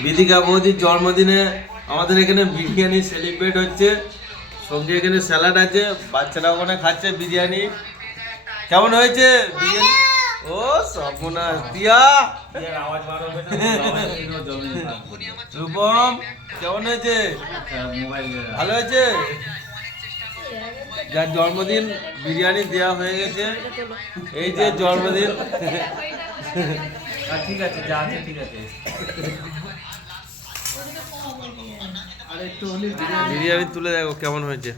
বিদিকা বৌদির জন্মদিনে আমাদের এখানে বিরিয়ানি সেলিব্রেট হচ্ছে। সঙ্গে এখানে স্যালাড আছে, বাচ্চারা ওখানে খাচ্ছে বিরিয়ানি। কেমন হয়েছে বিরিয়ানি? ও সর্বনাশ দিয়া রূপম, কেমন হয়েছে? ভালো হয়েছে। যার জন্মদিন বিরিয়ানি দেওয়া হয়ে গেছে, এই যে জন্মদিন। ঠিক আছে, যা আছে ঠিক আছে। বিরিয়ানি তুলে দেখো কেমন হয়েছে।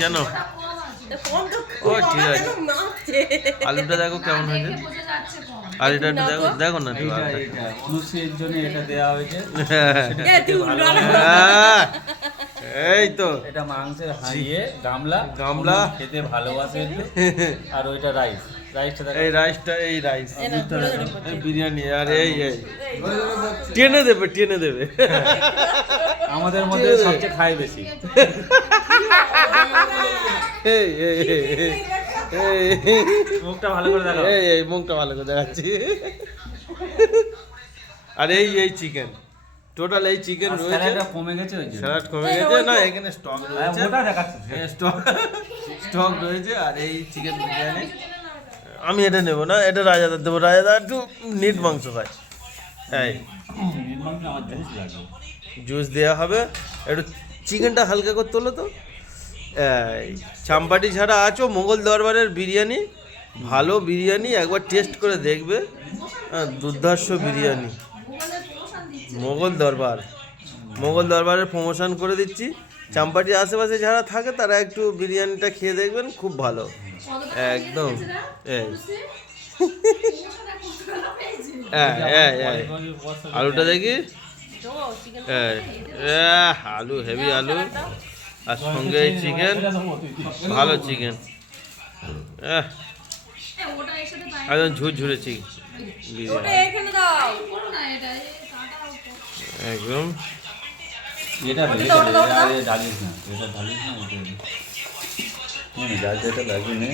কেন? ও ঠিক আছে। আলুটা দেখো কেমন হয়েছে। আর এটা দেখো, দেখো না একটু। খুশির জন্য এটা দেওয়া হয়েছে। এই তো এটা মাংসের হাঁড়িয়ে গামলা গামলা খেতে ভালোবাসে একটু। আর ওইটা রাইস, রাইসটা এই রাইসটা, এই রাইস এই বিরিয়ানি। আর এই এই টেনে দেবে, টেনে দেবে। আমাদের মধ্যে সবচেয়ে খায় বেশি। এই এই এই মুখটা ভালো করে দেখো। এই এই মুখটা ভালো করে দেখাচ্ছি। আর এই এই চিকেন, টোটাল এই চিকেন রয়েছে। স্যালাডটা কমে গেছে, ওই জন্য স্যালাড কমে গেছে না, এখানে স্টক রয়েছে। মোটা দেখাচ্ছে স্টক স্টক রয়েছে। আর এই চিকেন বিরিয়ানি আমি এটা নেব না, এটা রাজাদার দেবো। রাজাদার একটু নিট মাংস খায়। এই আমার জুস লাগবে। জুস দেওয়া হবে। একটু চিকেনটা হালকা করে তোলো তো। এই চাম্পাটি ছাড়া আছো মোগল দরবারের বিরিয়ানি, ভালো বিরিয়ানি, একবার টেস্ট করে দেখবে। দুর্ধর্ষ বিরিয়ানি। মোগল দরবার, মোগল দরবারের প্রমোশন করে দিচ্ছি। চাম্পাটির আশেপাশে যারা থাকে তারা একটু বিরিয়ানিটা খেয়ে দেখবেন, খুব ভালো একদম। এই আলুটা দেখি। আলু হেভি আলু, আর সঙ্গে এই চিকেন, ভালো চিকেন, একদম ঝুরঝুরে চিকেন বিরিয়ানি একদম। এটা ঢালিস না, এটা ঢালিস না, এটা লাগিয়ে নে।